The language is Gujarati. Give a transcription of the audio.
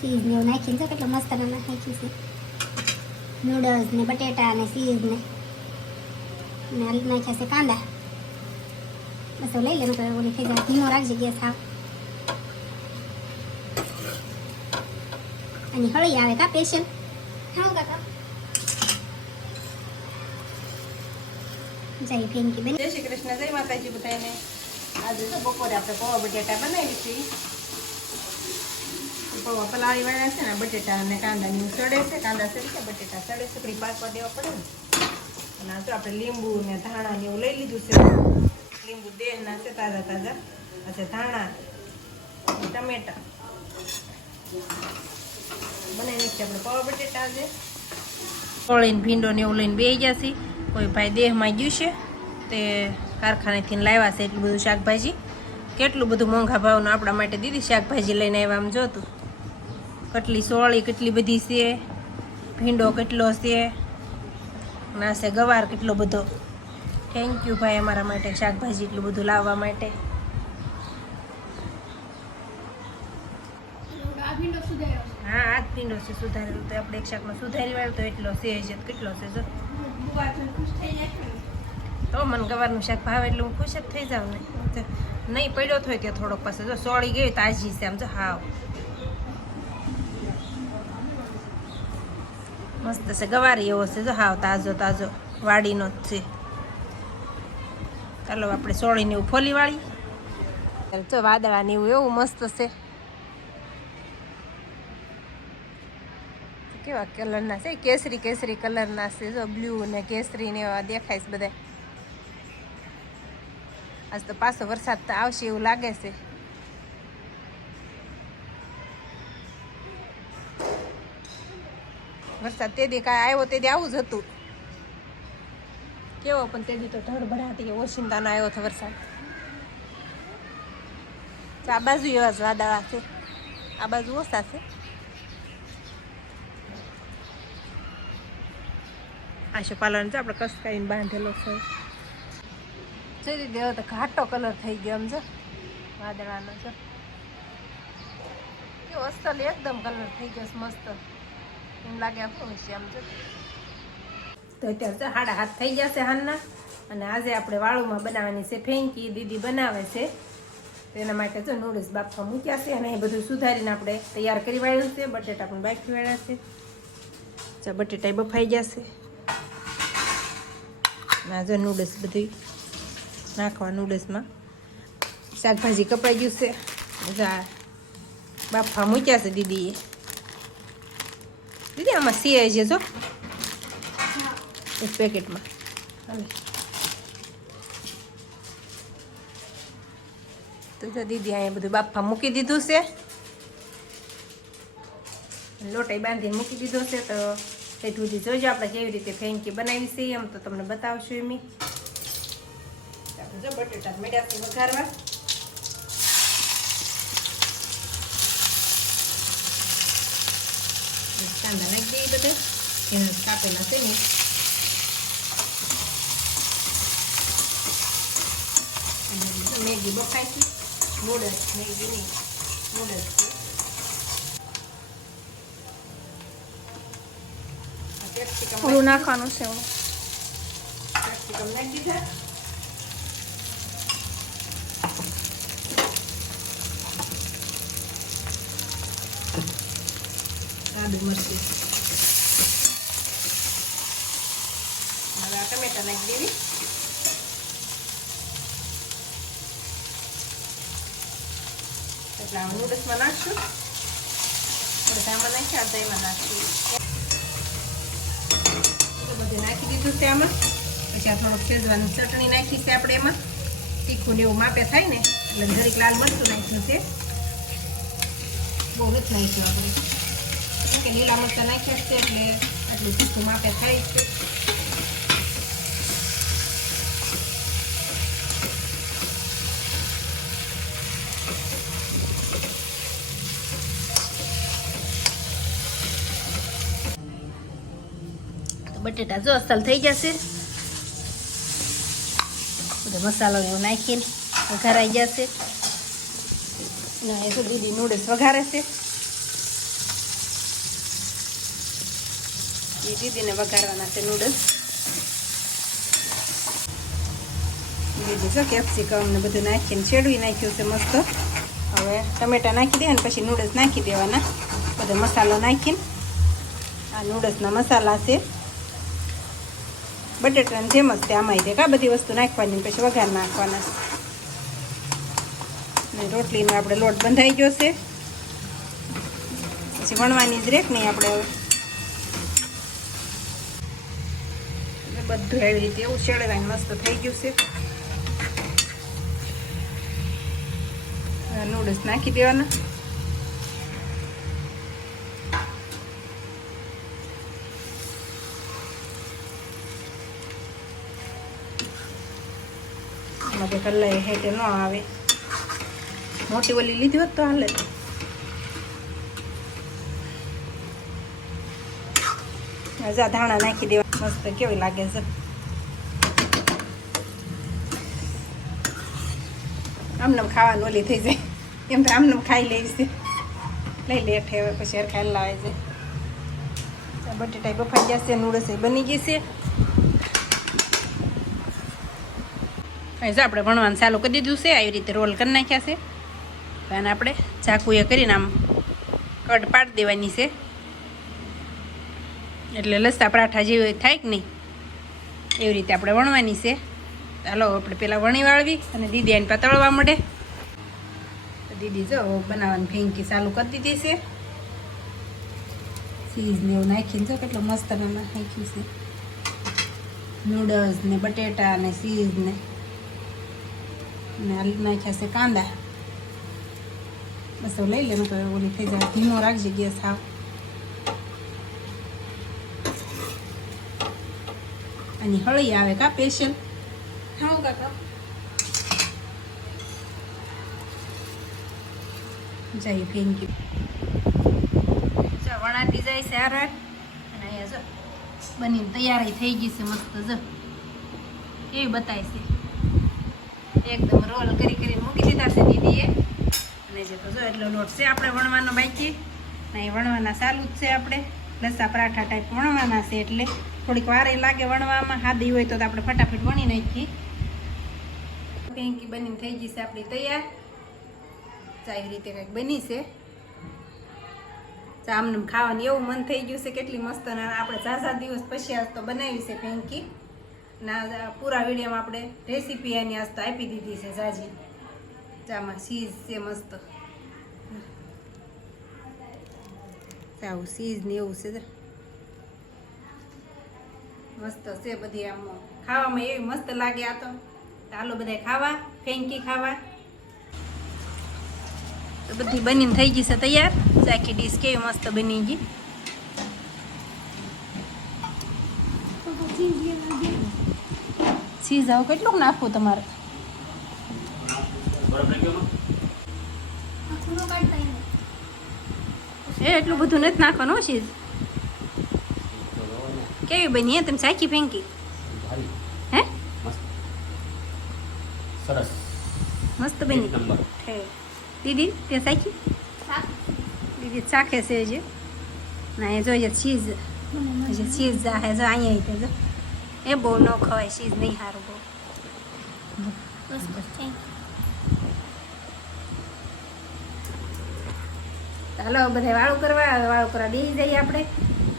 ચીઝ ને એવું નાખીને જો કેટલો મસ્ત નામ નાખી છે. નૂડલ્સ ને બટેટા ને ચીઝ ને. ને નાખ્યા છે કાંદા. બસ લઈ લે તો ઓલી થઈ જાય. ધીમો રાખજે ગેસ હાવ. અને હળી આવે કા સ્પેશિયલ હા કાકા. જય ફેંકી બેન. જય શ્રી કૃષ્ણ. જય માતાજી બધાને. આજે તો બપોરે આપણે પૌવા બટેટા બનાવી છે પૌવા પલાળી વાળા છે ને, બટેટા અને કાંદા ની સડે છે. કાંદા સડી છે બટેટા સડે છે. પછી પાકવા દેવા પડે ને. અને આ તો આપણે લીંબુ ને ધાણા ને એવું લઈ લીધું છે. લીંબુ દેહના છે, તાજા તાજા. પછી ધાણા, ટમેટા. બનાવી નાખીએ આપણે પૌવા બટેટા આજે. કોળીને ભીંડો ને એવું લઈને બે જશે કોઈ ભાઈ દેહમાં ગયું છે, તે કારખાનેથી લાવ્યા છે એટલું બધું શાકભાજી. કેટલું બધું મોંઘા ભાવનું આપણા માટે દીદી શાકભાજી લઈને આવ્યા આમ જોતું કેટલી સોળી કેટલી બધી છે, ભીંડો કેટલો છે, ના છે, ગવાર કેટલો બધો. થેન્ક યુ ભાઈ અમારા માટે શાકભાજી એટલું બધું લાવવા માટે. હા, આ ભીંડો છે સુધારેલો તો આપણે એક શાકમાં સુધારી વાળ્યો તો એટલો છે કેટલો છે, જો. તો ગવારનું શાક ભાવે એટલે હું ખુશ જ થઈ જાઉં ને. નહીં પડ્યો થોય કે થોડોક પાસે જો સોળી ગઈ તાજી છે આમ, જો, હાવ. મસ્ત છે. ગવારી એવો છે. જો હાવ તાજો તાજો વાડીનો જ છે. ચાલો આપણે સોળીને એવું ફોલી વાળી. જો વાદળાની એવું એવું મસ્ત છે. કેવા કલરના છે? કેસરી કેસરી કલરના છે. જો બ્લુ ને કેસરી ને એવા દેખાય છે બધા આજ તો પાછો વરસાદ તો આવશે એવું લાગે છે. વરસાદ તે દી કાંઈ આવ્યો તે દી આવું જ હતું. કેવો પણ તે દી તો ધડબડાટી ઓશિંતાનો આવ્યો હતો વરસાદ. આ બાજુ એવા જ વાદળા છે. આ બાજુ ઓછા છે. આશુપાલન છે આપણે કસકાઈને બાંધેલો છે. જે હવે તો ઘાટો કલર થઈ ગયો સમજો વાદળાનો છે કેવો અસલ, એકદમ કલર થઈ ગયો મસ્ત. એમ લાગે શું છે આમ જો. તો અત્યારે સાડા હાથ થઈ જશે હાલના અને આજે આપણે વાળુમાં બનાવવાની છે ફેંકી દીદી બનાવે છે. તેના માટે જો નૂડલ્સ બાફવા મૂક્યા છે અને એ બધું સુધારીને આપણે તૈયાર કરી વાળ્યું છે. બટેટા પણ બાફી વાળ્યા છે. જો બટેટા બફાઈ જશે. ના જો નૂડલ્સ બધી નાખવા નૂડલ્સમાં શાકભાજી કપાઈ ગયું છે. બાફા મૂક્યા છે દીદીએ. દીદી આમાં સિયાઈ છે જો. એક પેકેટમાં. તો જો દીદી અહીંયા બધું બાફા મૂકી દીધું છે. લોટાઈ બાંધીને મૂકી દીધો છે તો એ સુધી જોજો આપણે કેવી રીતે ફેંકી બનાવી છે એમ તો તમને બતાવશું એમ. જો બટેટા મેળ્યા વઘારવા કાંદા નાખી દઈએ બધે એને કાપેલા છે ને મેગી બફાઈ છે નૂડલ્સ મેગી નહીં નૂડલ્સ છે ઓલું નાખવાનું છે ઓલું કેપ્સિકમ નાખી દીધા આદુ મરચી હવે આ ટમેટા નાખી દેવી. એટલે આ નૂડલ્સમાં નાખશું. બધામાં નાખી અડધા એમાં નાખશું. બધું નાખી દીધું છે આમાં. પછી આ થોડોક શેજવાની ચટણી નાખી છે આપણે એમાં. તીખું ને એવું માપે થાય ને. એટલે જરીક લાલ મરચું નાખ્યું છે. બહુ જ નાખ્યું આપણે. કે લીલા મરચાં નાખ્યા છે એટલે આટલું તીખું માપે થાય છે. બટેટા જો અસલ થઈ જશે. બધો મસાલો એવું નાખીને વઘારાઈ જશે. તો દીદી નૂડલ્સ વઘારે છે. એ દીદીને વઘારવાના છે નૂડલ્સ દીદી જો કેપ્સિકમ ને બધું નાખીને છેડવી નાખ્યું છે મસ્ત હવે ટમેટા નાખી દેવાના પછી નૂડલ્સ નાખી દેવાના બધો મસાલો નાખીને આ નૂડલ્સના મસાલા છે બટેટાની જેમ જ તે આમાં દે કા બધી વસ્તુ નાખવાની પછી વઘાર નાખવાના ને રોટલીનો આપણે લોટ બંધાઈ ગયો છે પછી વણવાની જ રેક નહીં આપણે બધું એવી રીતે એવું ચડવાનું મસ્ત થઈ ગયું છે નૂડલ્સ નાખી દેવાના આમાં તે કલાઈ હેઠે ન આવે મોટી ઓલી લીધી હોત તો હાલે જા ધાણા નાખી દેવા. મસ્ત કેવી લાગે છે? આમને ખાવાનું ઓલી થઈ જાય. એમ તો આમને ખાઈ છે. લઈ લે હેઠે હવે પછી હેર ખાઈ લાવે છે. બટેટા બફાઈ ગયા છે, નૂડલ્સ બની ગઈ છે. જો આપણે ભણવાનું ચાલુ કરી દીધું છે, આવી રીતે રોલ કરી નાખ્યા છે. અને આપણે ચાકુએ કરીને આમ કટ પાડી દેવાની છે. એટલે લસતા પરાઠા જેવી થાય કે નહીં? એવી રીતે આપણે વણવાની છે. ચાલો, આપણે પહેલાં વણી વાળવી અને દીદી આને તળવા મળે દીદી જો, બનાવવાની ફેંકી ચાલુ કરી દીધી છે. ચીઝ ને એવું નાખીને જો કેટલો મસ્ત નાખ્યું છે. નૂડલ્સ ને બટેટા ને ચીઝ ને. નાખ્યા છે કાંદા. બસ લઈ લે તો ઓલી થઈ જાય. ધીમો રાખજે ગેસ હાવ. અને હળી આવે કા સ્પેશિયલ હા કાકા જય થેન્ક જો વણાતી જાય છે આ અને અહીંયા જો બનીને તૈયારી થઈ ગઈ છે મસ્ત જો. કેવી બતાય છે? એકદમ રોલ કરી કરીને મૂકી દીધા છે દીદીએ. અને જે તો જો એટલો લોટ છે આપણે વણવાનો બાકી. નહીં વણવાના ચાલુ જ છે આપણે. લસા પરાઠા ટાઈપ વણવાના છે એટલે. થોડીક વાર લાગે વણવામાં, હાદી હોય તો આપણે ફટાફટ વણી નાખીએ. પેંકી બનીને થઈ ગઈ છે આપણી તૈયાર. આવી રીતે કંઈક બની છે. આમને ખાવાનું એવું મન થઈ ગયું છે કેટલી મસ્ત અને આપણે ઝાઝા દિવસ પછી આજ તો બનાવી છે પેંકી ના પૂરા વિડીયોમાં આપણે રેસીપી એની આજ તો આપી દીધી છે ઝાઝી. ચામાં ચીઝ છે મસ્ત. આવું ચીઝ ને એવું છે મસ્ત છે બધી આમ ખાવામાં એવી મસ્ત લાગે આ તો. ચાલો બધા ખાવા ફેંકી ખાવા. તો બધી બનીને થઈ ગઈ છે તૈયાર. ચાખી ડીશ કેવી મસ્ત બની ગઈ. ચીઝ આવું કેટલું નાખવું તમારે? એ એટલું બધું નથી નાખવાનું હો ચીઝ. કેવી બની હે? તમે સાચી ફેંકી? હે? સરસ. મસ્ત બની. દીદી તે સાચી? દીદી ચાખે છે જે ના એ જોઈએ ચીઝ હજી ચીઝ જાહે જો અહીંયા તે જો. એ બહુ ન ખવાય ચીઝ નહીં સારું બહુ. ચાલો બધા વાળું કરવા વાળું કરવા દઈ જઈએ આપણે.